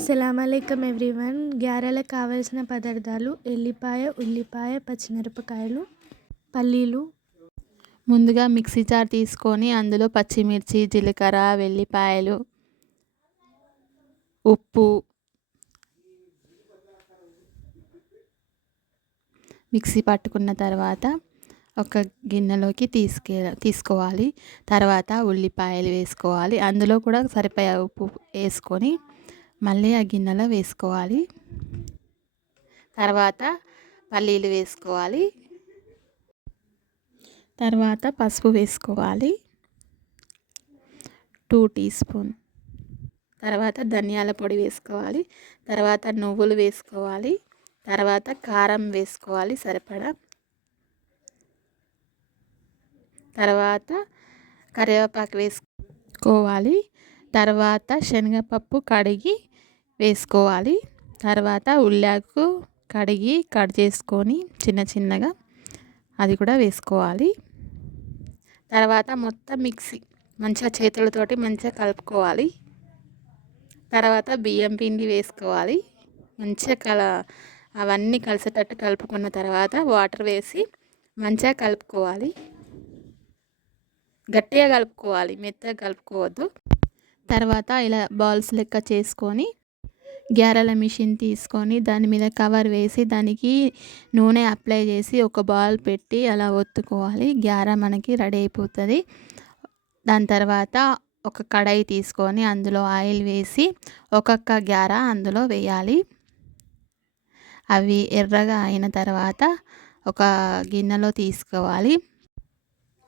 అస్సలాముఅలైకుం everyone. గ్యారెలకు కావాల్సిన పదార్థాలు: ఎల్లిపాయ, ఉల్లిపాయ, పచ్చిమిరపకాయలు, పల్లీలు. ముందుగా మిక్సీ జార్ తీసుకొని అందులో పచ్చిమిర్చి, జీలకర్ర, వెల్లిపాయలు, ఉప్పు మిక్సీ పట్టుకున్న తర్వాత ఒక గిన్నెలోకి తీసుకోవాలి. తర్వాత ఉల్లిపాయలు వేసుకోవాలి. అందులో కూడా సరిపోయే ఉప్పు వేసుకొని మళ్ళీ ఆ గిన్నెలో వేసుకోవాలి. తర్వాత పల్లీలు వేసుకోవాలి. తర్వాత పసుపు వేసుకోవాలి 2 టీ స్పూన్. తర్వాత ధనియాల పొడి వేసుకోవాలి. తర్వాత నువ్వులు వేసుకోవాలి. తర్వాత కారం వేసుకోవాలి సరిపడా. తర్వాత కరివేపాకు వేసుకోవాలి. తర్వాత శనగపప్పు కడిగి వేసుకోవాలి. తర్వాత ఉల్లాకు కడిగి కట్ చేసుకొని చిన్న చిన్నగా అది కూడా వేసుకోవాలి. తర్వాత మొత్తం మిక్సీ మంచిగా చేతులతోటి మంచిగా కలుపుకోవాలి. తర్వాత బియ్యం పిండి వేసుకోవాలి. మంచిగా అవన్నీ కలిసేటట్టు కలుపుకున్న తర్వాత వాటర్ వేసి మంచిగా కలుపుకోవాలి. గట్టిగా కలుపుకోవాలి, మెత్తగా కలుపుకోవద్దు. తర్వాత ఇలా బాల్స్ లెక్క చేసుకొని గ్యారెల మిషన్ తీసుకొని దాని మీద కవర్ వేసి దానికి నూనె అప్లై చేసి ఒక బాల్ పెట్టి అలా ఒత్తుకోవాలి. గ్యారె మనకి రెడీ అయిపోతుంది. దాని తర్వాత ఒక కడాయి తీసుకొని అందులో ఆయిల్ వేసి ఒక్కొక్క గ్యారె అందులో వేయాలి. అవి ఎర్రగా అయిన తర్వాత ఒక గిన్నెలో తీసుకోవాలి.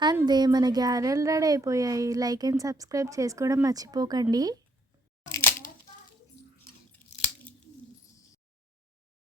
అంతే, మన గ్యారెలు రెడీ అయిపోయాయి. లైక్ అండ్ సబ్స్క్రైబ్ చేసుకోవడం మర్చిపోకండి.